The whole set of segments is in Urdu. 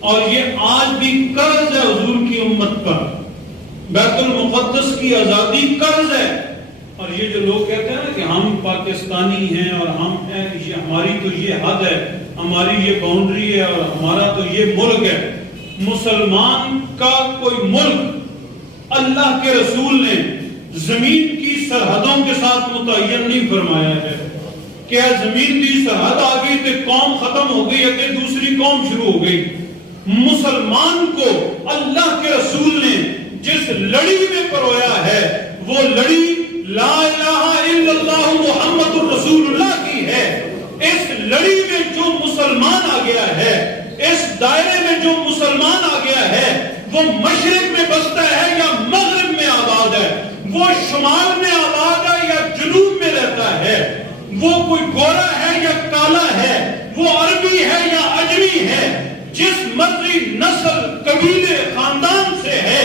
اور یہ آج بھی قرض ہے حضور کی امت پر. بیت المقدس کی آزادی قرض ہے. اور یہ جو لوگ کہتے ہیں نا کہ ہم پاکستانی ہیں اور ہم ہیں، یہ ہماری تو یہ حد ہے، ہماری یہ باؤنڈری ہے اور ہمارا تو یہ ملک ہے. مسلمان کا کوئی ملک اللہ کے رسول نے زمین کی سرحدوں کے ساتھ متعین نہیں فرمایا ہے کہ زمین کی سرحد آ گئی تو قوم ختم ہو گئی کہ دوسری قوم شروع ہو گئی. مسلمان کو اللہ کے رسول نے جس لڑی میں پرویا ہے وہ لڑی لا الہ الا اللہ محمد الرسول اللہ کی ہے. اس لڑی میں جو مسلمان آ گیا ہے، اس دائرے میں جو مسلمان آ گیا ہے، وہ مشرق میں بستا ہے یا مغرب میں آباد ہے، وہ شمال میں آباد ہے یا جنوب میں رہتا ہے، وہ کوئی گورا ہے یا کالا ہے، وہ عربی ہے یا اجمی ہے، جس مرضی نسل قبیلے خاندان سے ہے،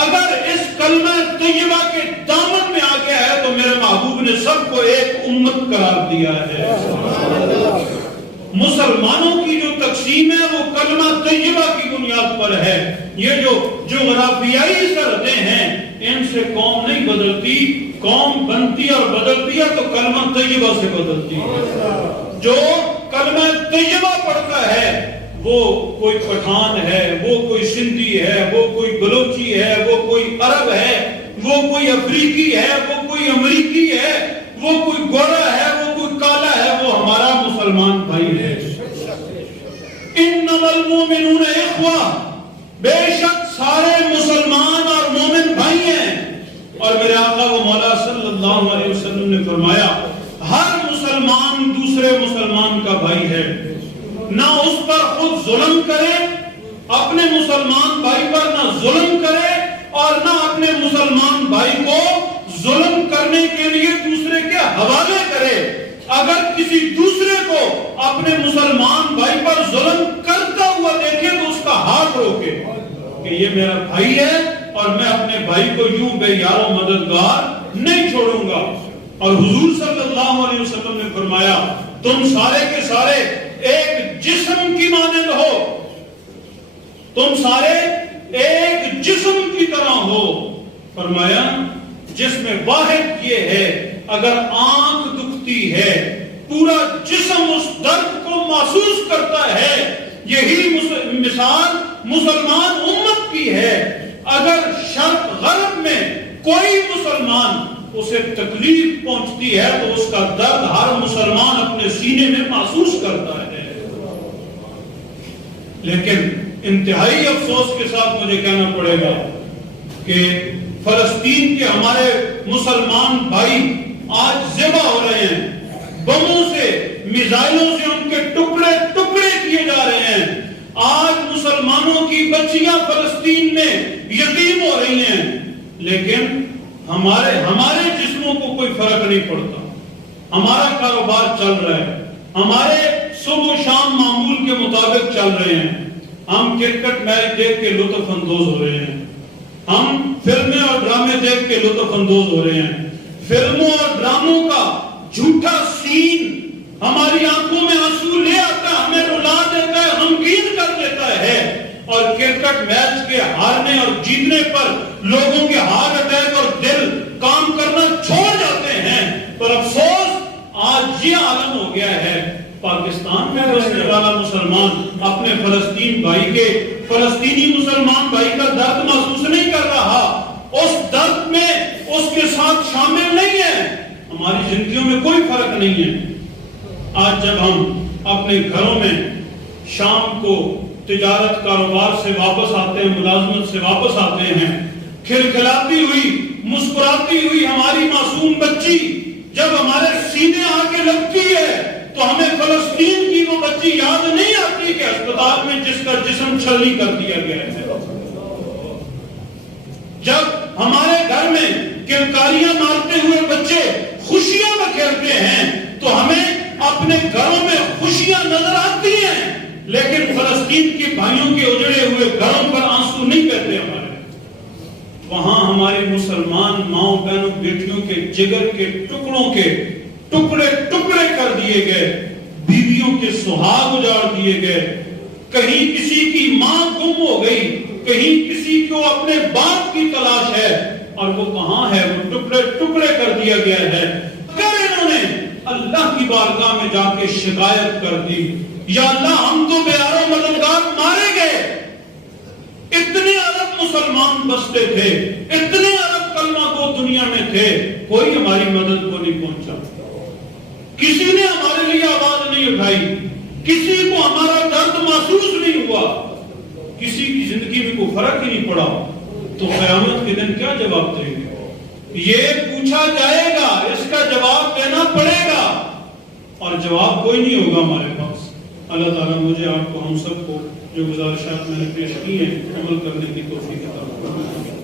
اگر اس کلمہ طیبہ کے دامن میں آ گیا ہے تو میرے محبوب نے سب کو ایک امت قرار دیا ہے. مسلمانوں کی جو تقسیم ہے وہ کلمہ طیبہ کی بنیاد پر ہے. یہ جو جغرافیائی سرحدیں ہیں ان سے قوم نہیں بدلتی، قوم بنتی اور بدلتی ہے تو کلمہ طیبہ سے بدلتی ہے. جو کلمہ طیبہ پڑھتا ہے وہ کوئی پٹھان ہے، وہ کوئی سندھی ہے، وہ کوئی بلوچی ہے، وہ کوئی عرب ہے، وہ کوئی افریقی ہے، وہ کوئی امریکی ہے، وہ کوئی گورا ہے، وہ کوئی کالا ہے، وہ ہمارا مسلمان بھائی ہے. انما المؤمنون اخوہ، بے شک سارے مسلمان اور مومن بھائی ہیں. اور میرے آقا و مولا صلی اللہ علیہ وسلم نے فرمایا ہر مسلمان دوسرے مسلمان کا بھائی ہے. نہ اس پر خود ظلم کرے، اپنے مسلمان بھائی پر نہ ظلم کرے، اور نہ اپنے مسلمان بھائی کو ظلم کرنے کے لیے دوسرے کے حوالے کرے. اگر کسی دوسرے کو اپنے مسلمان بھائی پر ظلم کرتا ہوا دیکھے تو اس کا ہاتھ روکے کہ یہ میرا بھائی ہے اور میں اپنے بھائی کو یوں بے یار و مددگار نہیں چھوڑوں گا. اور حضور صلی اللہ علیہ وسلم نے فرمایا تم سارے کے سارے ایک جسم کی مانند ہو، تم سارے ایک جسم کی طرح ہو. فرمایا جس میں واحد یہ ہے اگر آنکھ دکھتی ہے پورا جسم اس درد کو محسوس کرتا ہے. یہی مثال مسلمان امت کی ہے. اگر شرق غرب میں کوئی مسلمان اسے تکلیف پہنچتی ہے تو اس کا درد ہر مسلمان اپنے سینے میں محسوس کرتا ہے. لیکن انتہائی افسوس کے ساتھ مجھے کہنا پڑے گا کہ فلسطین کے ہمارے مسلمان بھائی آج ذبح ہو رہے ہیں، بموں سے، میزائلوں سے ان کے ٹکڑے ٹکڑے کیے جا رہے ہیں. آج مسلمانوں کی بچیاں فلسطین میں یتیم ہو رہی ہیں، لیکن ہمارے جسموں کو کوئی فرق نہیں پڑتا. ہمارا کاروبار چل رہا ہے، ہمارے صبح و شام معمول کے مطابق چل رہے ہیں. ہم کرکٹ میچ دیکھ کے لطف اندوز ہو رہے ہیں، ہم فلمیں اور ڈرامے دیکھ کے لطف اندوز ہو رہے ہیں. فلموں اور ڈراموں کا جھوٹا سین ہماری آنکھوں میں آنسو لے آتا ہے، ہمیں رلا دیتا ہے، غمگین کر دیتا ہے. اور کرکٹ میچ کے ہارنے اور جیتنے پر لوگوں کے ہارٹ اٹیک اور دل کام کرنا چھوڑ جاتے ہیں. پر افسوس آج یہ عالم ہو گیا ہے پاکستان میں بسنے والا مسلمان اپنے فلسطین بھائی کے فلسطینی مسلمان بھائی کا درد محسوس نہیں کر رہا، اس درد میں اس کے ساتھ شامل نہیں ہے. ہماری زندگیوں میں کوئی فرق نہیں ہے. آج جب ہم اپنے گھروں میں شام کو تجارت کاروبار سے واپس آتے ہیں، ملازمت سے واپس آتے ہیں، کھلکھلاتی ہوئی مسکراتی ہوئی ہماری معصوم بچی جب ہمارے سینے آ کے لگتی ہے تو ہمیں فلسطین کی وہ بچی یاد نہیں آتی کہ اسپتال میں جس کا جسم چھلنی کر دیا گیا ہے. جب ہمارے گھر میں کلکاریاں مارتے ہوئے بچے خوشیاں میں کھیلتے ہیں تو ہمیں اپنے گھروں میں خوشیاں نظر آتی ہیں، لیکن فلسطین کے بھائیوں کے اجڑے ہوئے گھروں پر آنسو نہیں بہتے ہمارے. وہاں ہمارے مسلمان ماؤں بہنوں بیٹیوں کے جگر کے ٹکڑوں کے ٹکڑے ٹکڑے کر دیے گئے، بیویوں کے سہاگ اجاڑ دیے گئے. کہیں کسی کی ماں کہیں کسی کو اپنے باپ کی تلاش ہے اور وہ کہاں ہے، وہ ٹکڑے ٹکڑے کر دیا گیا ہے، اگر انہوں نے اللہ کی بارگاہ میں جا کے شکایت کر دی، یا اللہ ہم تو بے یار و مددگار مارے گئے، اتنے عرب مسلمان بستے تھے، اتنے عرب کلمہ کو دنیا میں تھے، کوئی ہماری مدد کو نہیں پہنچا، کسی نے ہمارے لیے آواز نہیں اٹھائی، کسی کو ہمارا درد محسوس نہیں ہوا، کسی کی زندگی میں کوئی فرق ہی نہیں پڑا، تو قیامت کے دن کیا جواب دیں گے؟ یہ پوچھا جائے گا، اس کا جواب دینا پڑے گا، اور جواب کوئی نہیں ہوگا ہمارے پاس۔ اللہ تعالیٰ مجھے آپ کو ہم سب کو جو گزارشات میں نے پیش کی ہیں عمل کرنے کی توفیق عطا فرمائے۔